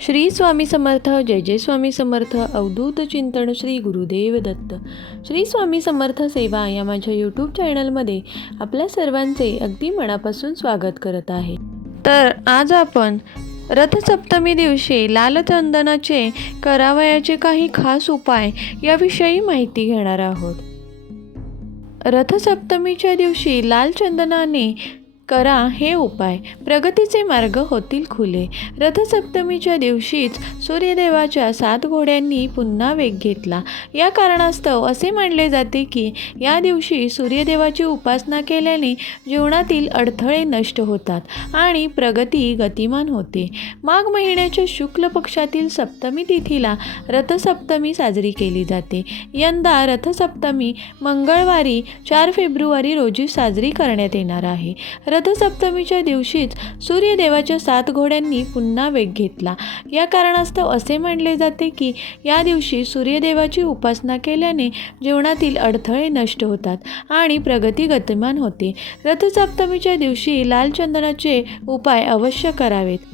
श्री स्वामी समर्थ जय जय स्वामी समर्थ अवधूत चिंतन श्री गुरुदेव दत्त. श्री स्वामी समर्थ सेवा या माझ्या यूट्यूब चॅनलमध्ये आपल्या सर्वांचे अगदी मनापासून स्वागत करत आहे. तर आज आपण रथसप्तमी दिवशी लालचंदनाचे करावयाचे काही खास उपाय याविषयी माहिती घेणार आहोत. रथसप्तमीच्या दिवशी लाल चंदनाने करा हे उपाय. प्रगतीचे मार्ग होतील खुले. रथसप्तमीच्या दिवशीच सूर्यदेवाच्या सात घोड्यांनी पुन्हा वेग घेतला. या कारणास्तव असे मानले जाते की या दिवशी सूर्यदेवाची उपासना केल्याने जीवनातील अडथळे नष्ट होतात आणि प्रगती गतिमान होते. माघ महिन्याच्या शुक्ल पक्षातील सप्तमी तिथीला रथसप्तमी साजरी केली जाते. यंदा रथसप्तमी मंगळवारी चार फेब्रुवारी रोजी साजरी करण्यात येणार आहे. रथसप्तमीच्या दिवशीच सूर्यदेवाच्या सात घोड्यांनी पुन्हा वेग घेतला. या कारणास्तव असे मानले जाते की या दिवशी सूर्यदेवाची उपासना केल्याने जीवनातील अडथळे नष्ट होतात आणि प्रगती गतिमान होते. रथसप्तमीच्या दिवशी लाल चंदनाचे उपाय अवश्य करावेत.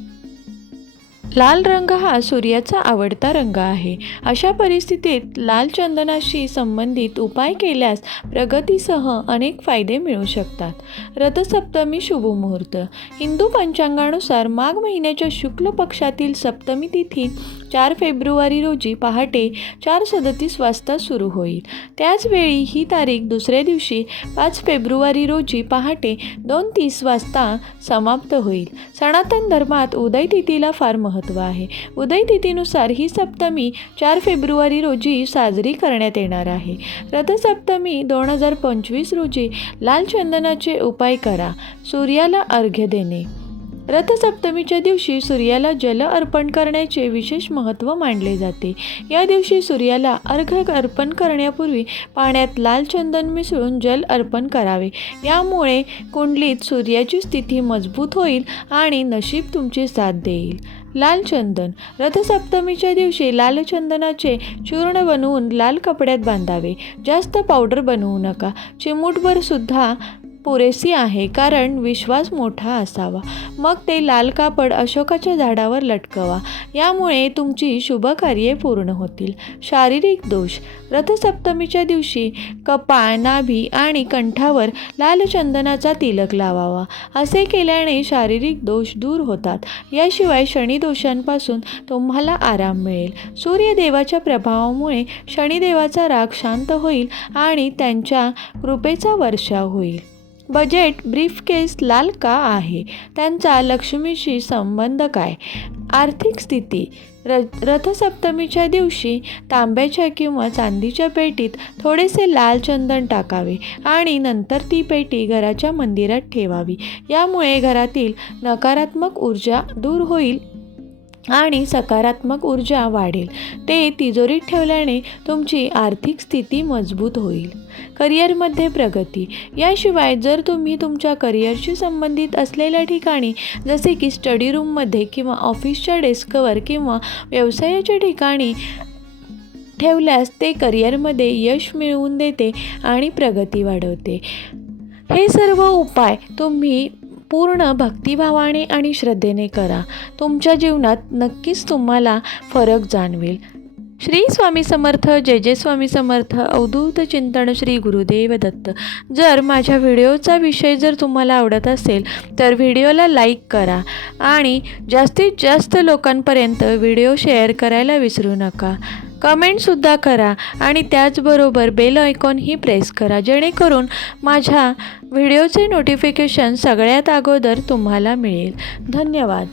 लाल रंग हा सूर्याचा आवडता रंग आहे. अशा परिस्थितीत लाल चंदनाशी संबंधित उपाय केल्यास प्रगतीसह अनेक फायदे मिळू शकतात. रथसप्तमी शुभमुहूर्त हिंदू पंचांगानुसार माघ महिन्याच्या शुक्ल पक्षातील सप्तमी तिथी चार फेब्रुवारी रोजी पहाटे चार सदतीस वाजता सुरू होईल. त्याचवेळी ही तारीख दुसऱ्या दिवशी पाच फेब्रुवारी रोजी पहाटे दोन तीस वाजता समाप्त होईल. सनातन धर्मात उदय तिथीला फार महत्त्व महत्त्व आहे. उदयतिथीनुसार ही सप्तमी चार फेब्रुवारी रोजी साजरी करण्यात येणार आहे. रथसप्तमी दोन हजार पंचवीस रोजी लाल चंदनाचे उपाय करा. सूर्याला अर्घ्य देणे. रथसप्तमीच्या दिवशी सूर्याला जल अर्पण करण्याचे विशेष महत्त्व मानले जाते. या दिवशी सूर्याला अर्घ्य अर्पण करण्यापूर्वी पाण्यात लाल चंदन मिसळून जल अर्पण करावे. यामुळे कुंडलीत सूर्याची स्थिती मजबूत होईल आणि नशीब तुमची साथ देईल. लालचंदन. रथसप्तमीच्या दिवशी लालचंदनाचे चूर्ण बनवून लाल कपड्यात बांधावे. जास्त पावडर बनवू नका. चिमूटभर सुद्धा पुरेसी आहे कारण विश्वास मोठा असावा. मग ते लाल कापड अशोकाच्या झाडावर लटकवा. यामुळे तुमची शुभकार्ये पूर्ण होतील. शारीरिक दोष. रथसप्तमीच्या दिवशी कपाळ नाभी आणि कंठावर लाल चंदनाचा तिलक लावावा. असे केल्याने शारीरिक दोष दूर होतात. याशिवाय शनिदोषांपासून तुम्हाला आराम मिळेल. सूर्यदेवाच्या प्रभावामुळे शनिदेवाचा राग शांत होईल आणि त्यांच्या कृपेचा वर्षाव होईल. बजेट ब्रीफकेस लाल का आहे? त्यांचा लक्ष्मीशी संबंध काय? आर्थिक स्थिती? र रथसप्तमीच्या दिवशी तांब्याच्या किंवा चांदीच्या पेटीत थोडेसे लाल चंदन टाकावे आणि नंतर ती पेटी घराच्या मंदिरात ठेवावी. यामुळे घरातील नकारात्मक ऊर्जा दूर होईल. आणि सकारात्मक ऊर्जा वाढेल. ते तिजोरीत ठेवल्याने तुमची आर्थिक स्थिती मजबूत होईल. करिअरमध्ये प्रगती. याशिवाय जर तुम्ही तुमच्या करिअरशी संबंधित असलेल्या ठिकाणी जसे की स्टडी रूममध्ये किंवा ऑफिसच्या डेस्कवर किंवा व्यवसायाच्या ठिकाणी ठेवल्यास ते करिअरमध्ये यश मिळवून देते आणि प्रगती वाढवते. हे सर्व उपाय तुम्ही पूर्ण भक्तिभावाने आणि श्रद्धेने करा. तुमच्या जीवनात नक्कीच तुम्हाला फरक जाणवेल. श्री स्वामी समर्थ जय जय स्वामी समर्थ अवधूत चिंतन श्री गुरुदेव दत्त. जर माझ्या व्हिडिओचा विषय जर तुम्हाला आवडत असेल तर व्हिडिओला लाईक करा आणि जास्तीत जास्त लोकांपर्यंत व्हिडिओ शेअर करायला विसरू नका. कमेंटसुद्धा करा आणि त्याचबरोबर बेल आयकॉनही प्रेस करा जेणेकरून माझ्या व्हिडिओचे नोटिफिकेशन सगळ्यात अगोदर तुम्हाला मिळेल. धन्यवाद.